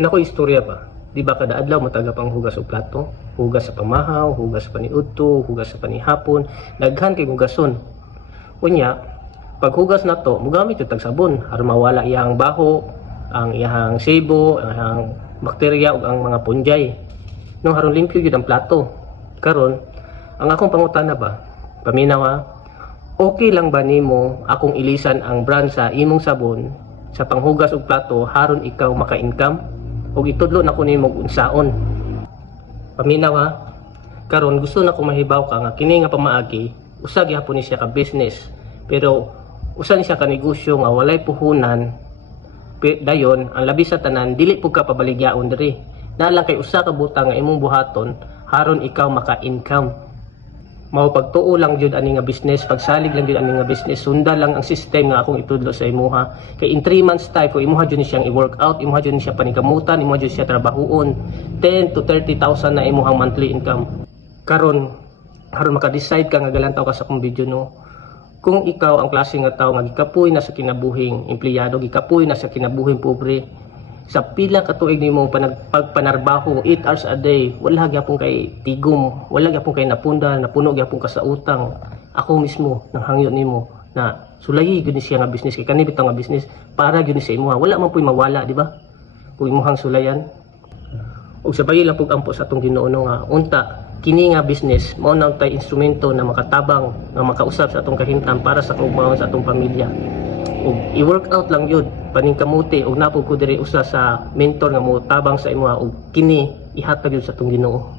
Nako istorya ba? Di ba kada adlaw mataga pang hugas og plato, hugas sa pamahaw, hugas sa paniudto, hugas sa panihapon, daghan kay hugason. Unya, pag hugas na to, mugamit yung tag sabon aron mawala iyang baho, ang iyang sebo, ang iyang bakterya ug ang mga punjay. No aron limpyo gyud ang plato. Karon, ang akong pangutana ba? Paminaw ha? Okay lang ba nimo akong ilisan ang brand sa imong sabon sa panghugas og plato haron ikaw maka-income? Og itudlo na ko nimo unsaon. Paminaw ha? Karon gusto na ko mahibaw ka nga kini nga pamaagi usa gyapon ni siya ka business, pero usa ni siya ka negosyo nga walay puhunan. Dayon ang labi sa tanan dili pud ka pabaligyaon diri. Nalang kay usa ka butang nga imong buhaton haron ikaw maka-income. Mao pagtuo lang jud ani nga business, pagsalig lang jud ani nga business, sundan lang ang system nga akong itudlo sa imuha. Kay in 3 months time ko imuha jud ni siyang i-work out, imuha jud ni siya panikamutan, imuha jud siya trabahoon. 10 to 30,000 na imuhang monthly income. Karon maka-decide ka nga galantaw ka sa akong video no. Kung ikaw ang klase nga tawo nga gikapoy na sa kinabuhing empleyado, gikapoy na sa kinabuhing pobre, sa pila ka tuig nimo pagpanarbaho 8 hours a day, wala gyapon kay tigom, wala gyapon kay napunda, napuno gyapon ka sa utang. Ako mismo nang hangyo nimo na sulayi gyud ni siya nga business, kay kani bitaw nga business para gyud ni sa imuha, wala man puy mawala, di ba? Kung imuhang sulayan. Ug sabay lang pug ampo sa atong Ginoo nga unta kini nga business mao na tay instrumento na makatabang nga makausap sa atong kahimtang para sa kaugmaon sa atong pamilya. Ug i-work out lang yun paningkamuti ug napod ko diri usa sa mentor nga mo tabang sa imuha ug kini ihatag yun sa atong Ginoo.